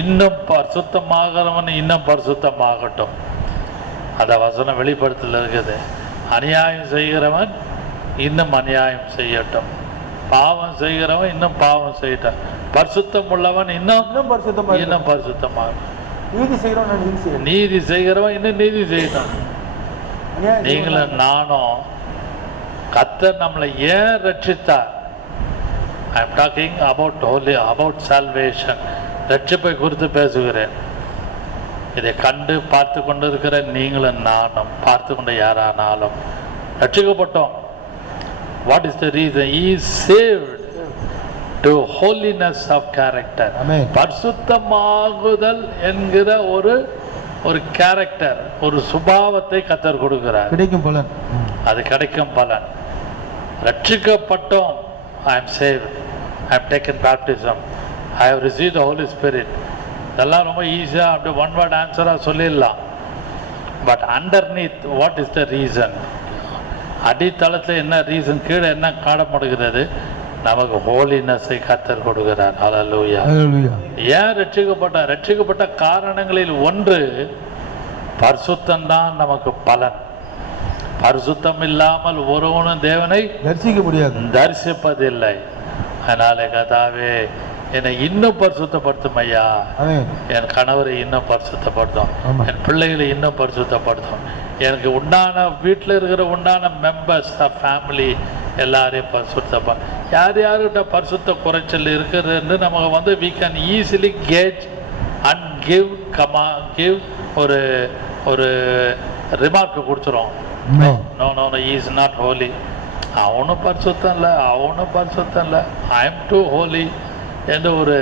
இன்னும் பரிசுத்தமாகிறவன் இன்னும் பரிசுத்தமாகட்டும். அந்த வசனம் வெளிப்படுத்தல இருக்குது. அநியாயம் செய்கிறவன் இன்னும் அநியாயம் செய்யட்டும், பாவம் செய்கிறவன் இன்னும் பாவம் செய்யட்டும், பரிசுத்தம் உள்ளவன் இன்னும் பரிசுத்தமாகட்டும், நீதி செய்கிறவன் இன்னும் நீதி செய்யட்டும். நீங்களும் நானும் கர்த்தர் நம்மளை ஏன் ரட்சித்தார்? I am talking about salvation. ரட்சிப்பை குறித்து பேசுகிறேன். இதை கண்டு பார்த்து கொண்டு இருக்கிற நீங்களும் நானும், பார்த்து கொண்டு யாரானாலும் ரட்சிக்கப்பட்டோம். What is the reason? He is saved to holiness of character. பரிசுத்தமாகுதல் என்கிற ஒரு கேரக்டர், ஒரு சுபாவத்தை கர்த்தர் கொடுக்கிறார். கிடைக்கும் பலன். அது கிடைக்கும் பலன். ரட்சிக்கப்பட்டோம். I am saved. I have taken baptism. I have received the Holy Spirit. இதெல்லாம் ரொம்ப ஈஸியாக அப்படி ஒன் வேர்ட் ஆன்சராக சொல்லிடலாம். But underneath what is the reason? அடித்தளத்தில் என்ன ரீசன், கீழே என்ன காணப்படுகிறது? நமக்கு ஹோலினஸை கர்த்தர் கொடுக்கிறார். ஹல்லேலூயா. ஏன் ரட்சிக்கப்பட்ட காரணங்களில் ஒன்று பரிசுத்தம் தான் நமக்கு பலன். பரிசுத்தம் இல்லாமல் ஒருவனும் தேவனை தரிசிக்க முடியாது, தரிசிப்பதில்லை. அதனால கர்த்தாவே, என்னை இன்னும் பரிசுத்தப்படுத்தும் ஐயா, என் கணவரை இன்னும் பரிசுத்தப்படுத்தும், என் பிள்ளைகளை இன்னும் பரிசுத்தப்படுத்தும், எனக்கு உண்டான வீட்டில் இருக்கிற உண்டான மெம்பர்ஸ் ஆஃப் ஃபேமிலி எல்லாரையும் பரிசுத்தப்பா. யார் யார்கிட்ட பரிசுத்த குறைச்சல் இருக்குதுன்னு நமக்கு வந்து we can easily gauge and give ஒரு ரிமார்க்கு கொடுத்துரும். No, he is not holy. அவனும் பரிசுத்தம் இல்லை, I am too holy என்ற ஒரு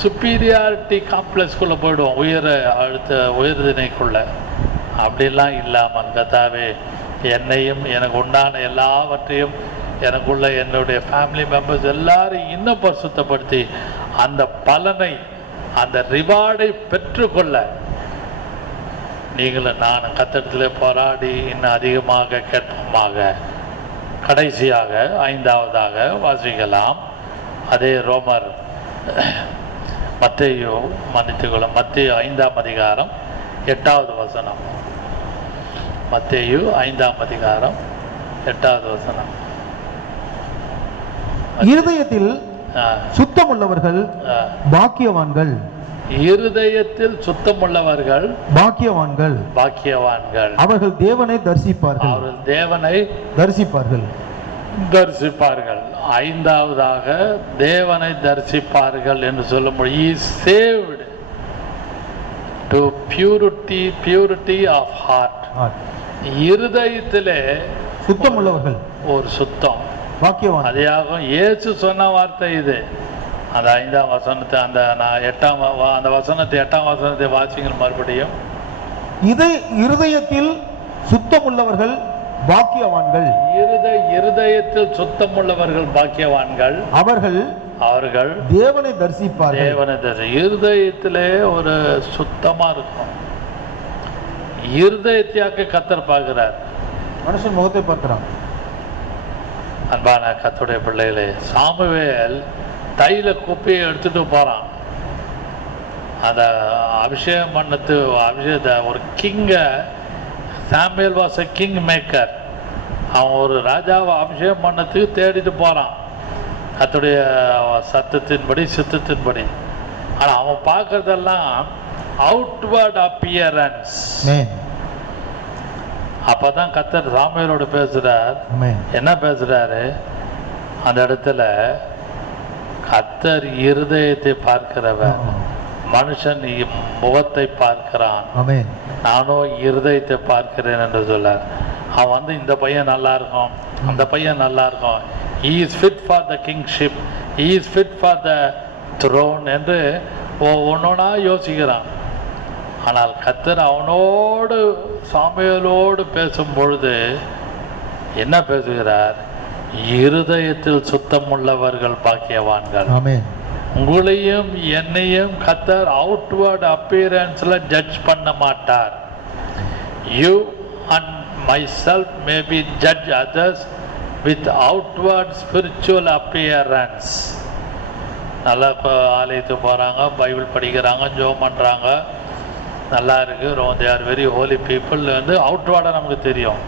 சுப்பீரியாரிட்டி காம்ப்ளெக்ஸ்குள்ளே போயிடுவோம், உயர்தினைக்குள்ள. அப்படிலாம் இல்லாமல் கர்த்தாவே, என்னையும் எனக்கு உண்டான எல்லாவற்றையும் எனக்குள்ள என்னுடைய ஃபேமிலி மெம்பர்ஸ் எல்லாரையும் இன்னும் பரிசுத்தப்படுத்தி அந்த பலனை, அந்த ரிவார்டை பெற்றுக்கொள்ள நீங்களும் நான் கர்த்தரிடத்தில் போராடி இன்னும் அதிகமாக கேட்போமாக. கடைசியாக 5வதாக வாசிக்கலாம். அதே ரோமர் மத்தேயு 5ஆம் அதிகாரம் 8வது வசனம். மத்தேயு 5ஆம் அதிகாரம் 8வது வசனம். இருதயத்தில் சுத்தமுள்ளவர்கள் பாக்கியவான்கள். இருதயத்தில் சுத்தமுள்ளவர்கள் பாக்கியவான்கள். அவர்கள் தேவனை தரிசிப்பார்கள். 5வதாக தேவனை தரிசிப்பார்கள் என்று சொல்லும்போது he is saved to purity of heart. இருதயத்திலே சுத்தமுள்ளவர்கள், ஒரு சுத்தம், பாக்கியவான். அதையாகும் இயேசு சொன்ன வார்த்தை இது. அந்த 5ஆம் வசனத்தை, அந்த 8ஆம் வசனத்தை வாசிங்கள் மறுபடியும். இருதயத்தில் சுத்தமுள்ளவர்கள் பாக்கியவான்கள். இருதயத்தில் சுத்தம் உள்ளவர்கள் பாக்கியவான்கள், அவர்கள் தேவனை தரிசிப்பார்கள். இருதயத்திலே ஒரு சுத்தமா இருக்கும். இருதயத்தையாக்க கர்த்தர் பார்க்கிறார், மனுஷன் முகத்தை பார்க்கிறான். அன்பான கர்த்தருடைய பிள்ளைகளே, சாமுவேல் தைல குப்பையை எடுத்துட்டு போறான். அந்த அபிஷேகம் பண்ணது ஒரு கிங்க. Samuel was a king maker. அவன் ஒரு ராஜாவை அபிஷேகம் பண்ணதுக்கு தேடிட்டு போறான், கர்த்தருடைய சத்தத்தின்படி சித்தத்தின்படி. ஆனால் அவன் பார்க்கறதெல்லாம் அவுட்வர்ட் அப்பியரன்ஸ். அப்பதான் கர்த்தர் சாமுவேலோடு பேசுறார். என்ன பேசுறாரு அந்த இடத்துல? கர்த்தர் இருதயத்தை பார்க்கிறவர், மனுஷன் முகத்தை பார்க்கிறான், நானும் இருதயத்தை பார்க்கிறேன் என்று சொல்லார். அவன் வந்து இந்த பையன் நல்லா இருக்கும், அந்த பையன் நல்லா இருக்கும், he is fit for the kingship, he is fit for the throne என்று ஒன்னொன்னா யோசிக்கிறான். ஆனால் கர்த்தர் அவனோடு சாமுவேலோடு பேசும் பொழுது என்ன பேசுகிறார்? இருதயத்தில் சுத்தம் உள்ளவர்கள் பாக்கியவான்கள். உங்களையும் என்னையும் கர்த்தர் அவுட்வர்ட் அப்பியரன்ஸ்ல ஜட்ஜ் பண்ண மாட்டார். You and myself may be judge others with outward spiritual appearance. நல்லா ஆலயத்துக்கு போகிறாங்க, பைபிள் படிக்கிறாங்க, ஜெபம் பண்ணுறாங்க, நல்லா இருக்கு, they are very holy people வந்து அவுட்வர்டாக நமக்கு தெரியும்.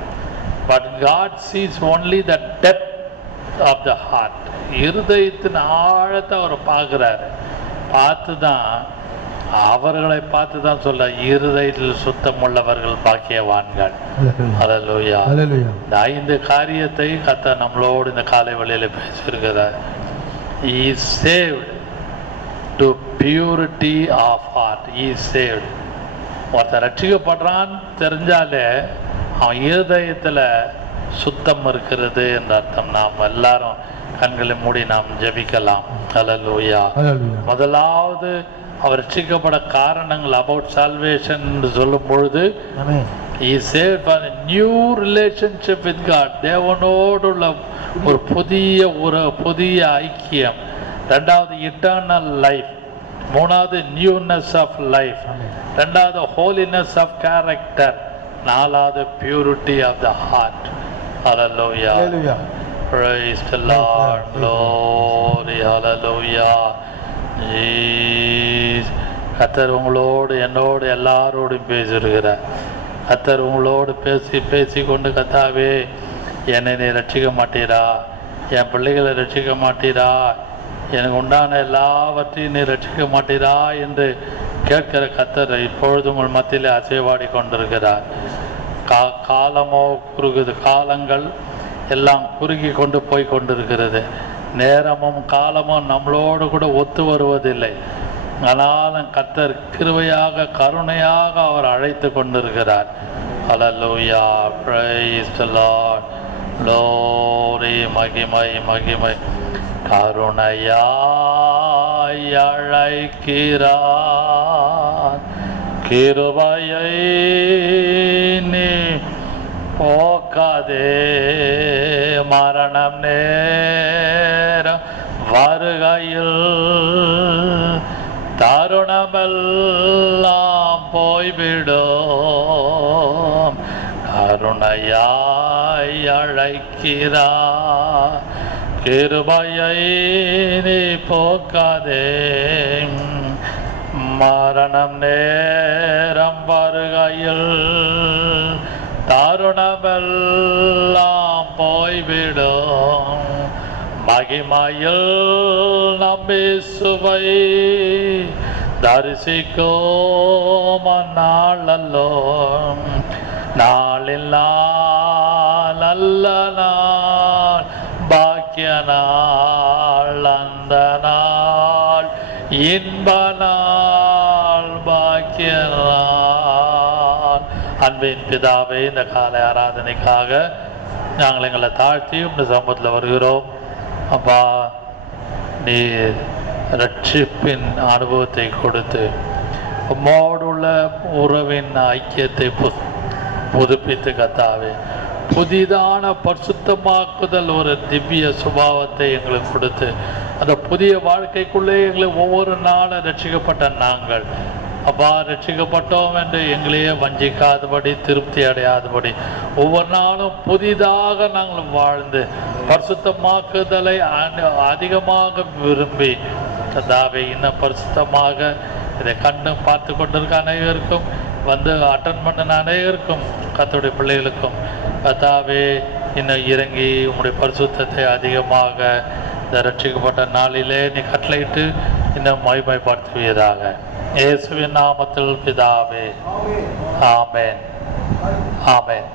But God sees only the depth of the heart. இருதயத்தின் ஆழத்தை அவர் பார்க்குறாரு. பார்த்து தான், அவர்களை பார்த்து தான் சொல்ல, இருதயத்தில் சுத்தம் உள்ளவர்கள் பாக்கியவான்கள். ஹல்லேலூயா. இந்த 5 காரியத்தை கர்த்தர் நம்மளோடு இந்த காலை வேளையில பேசியிருக்கிறார். He is saved to purity of heart. He is saved. ஒருத்தர் ரட்சிக்கப்படுறான் தெரிஞ்சாலே அவன் இருதயத்தில் சுத்தம் இருக்கிறது என்ற அர்த்தம். நாம் எல்லாரும் கண்களை மூடி நாம் ஜெபிக்கலாம். ஹல்லேலூயா. முதலாவது அவர் ரட்சிக்கப்பட காரணங்கள் அபவுட் சால்வேஷன் என்று சொல்லும் பொழுது he is saved for a new relationship with God. தேவனோடு உள்ள ஒரு புதிய ஐக்கியம். ரெண்டாவது இட்டர்னல் லைஃப். மூணாவது நியூனஸ் ஆஃப் லைஃப். ரெண்டாவது ஹோலினஸ் ஆஃப் கேரக்டர். நாலாவது purity of the heart. Hallelujah. Praise the Lord. Glory. Hallelujah. கர்த்தர் உங்களோடு என்னோடு எல்லாரோடும் பேசியிருக்கிறார். கர்த்தர் உங்களோடு பேசி கொண்டு, கர்த்தாவே என்னை நீ ரட்சிக்க மாட்டீரா, என் பிள்ளைகளை ரட்சிக்க மாட்டீரா, எனக்கு உண்டான எல்லாவற்றையும் நீ ரட்சிக்க மாட்டீரா என்று கேட்கிற கர்த்தர் இப்பொழுது உங்கள் மத்தியிலே அசைவாடி கொண்டிருக்கிறார். காலமோ குறுகுது, காலங்கள் எல்லாம் குறுகி கொண்டு போய் கொண்டிருக்கிறது. நேரமும் காலமும் நம்மளோடு கூட ஒத்து வருவதில்லை. ஆனாலும் கர்த்தர் கிருபையாக கருணையாக அவர் அழைத்து கொண்டிருக்கிறார். ஹல்லேலூயா. Praise the Lord. Glory. மகிமை மகிமை. கருணையாய் அழைக்கிறார், கிருபையை நீ போக்காதே, மரணம் நேரம் வருகையில் தருணமெல்லாம் போய்விடும். கருணையாய் அழைக்கிறார், கிருபையை நீ போக்காதே, மரணம் நேரம் வருகையில் தருணமெல்லாம் போய்விடும். மகிமையில் நம்பிசுவை தரிசிக்கும் நாளல்லோ, நாளில் நாள் நல்ல நாள், பாக்கிய நாள், அந்த நாள் இன்ப நாள், பாக்கிய நாள். அன்பின் பிதாவே, இந்த காலை ஆராதனைக்காக நாங்கள் எங்களை தாழ்த்தி இந்த சமூகத்தில் வருகிறோம். அப்பா, நீ ரட்சிப்பின் அனுபவத்தை கொடுத்து உம்மோடு உள்ள உறவின் ஐக்கியத்தை புதுப்பித்து கத்தாவே புதிதான பரிசுத்தமாக்குதல் ஒரு திவ்ய சுபாவத்தை எங்களுக்கு கொடுத்து அந்த புதிய வாழ்க்கைக்குள்ளே எங்களை ஒவ்வொரு நாளும் ரட்சிக்கப்பட்ட நாங்கள் அப்பா ரட்சிக்கப்பட்டோம் என்று எங்களையே வஞ்சிக்காதபடி திருப்தி அடையாதபடி ஒவ்வொரு நாளும் புதிதாக நாங்கள் வாழ்ந்து பரிசுத்தமாக்குதலை அதிகமாக விரும்பி கர்த்தாவே இன்னும் பரிசுத்தமாக இதை கண்டு பார்த்து கொண்டிருக்க அனைவருக்கும் வந்து அட்டன் பண்ணின அனைவருக்கும் கர்த்தருடைய பிள்ளைகளுக்கும் கர்த்தாவே இன்னும் இறங்கி உங்களுடைய பரிசுத்தத்தை அதிகமாக இந்த ரட்சிக்கப்பட்ட நாளிலே நீ கட்டளையிட்டு இன்னும் மகிமைப்படுத்துவீராக இயேசுவின் நாமத்தில் பிதாவே ஆமென் ஆமென்.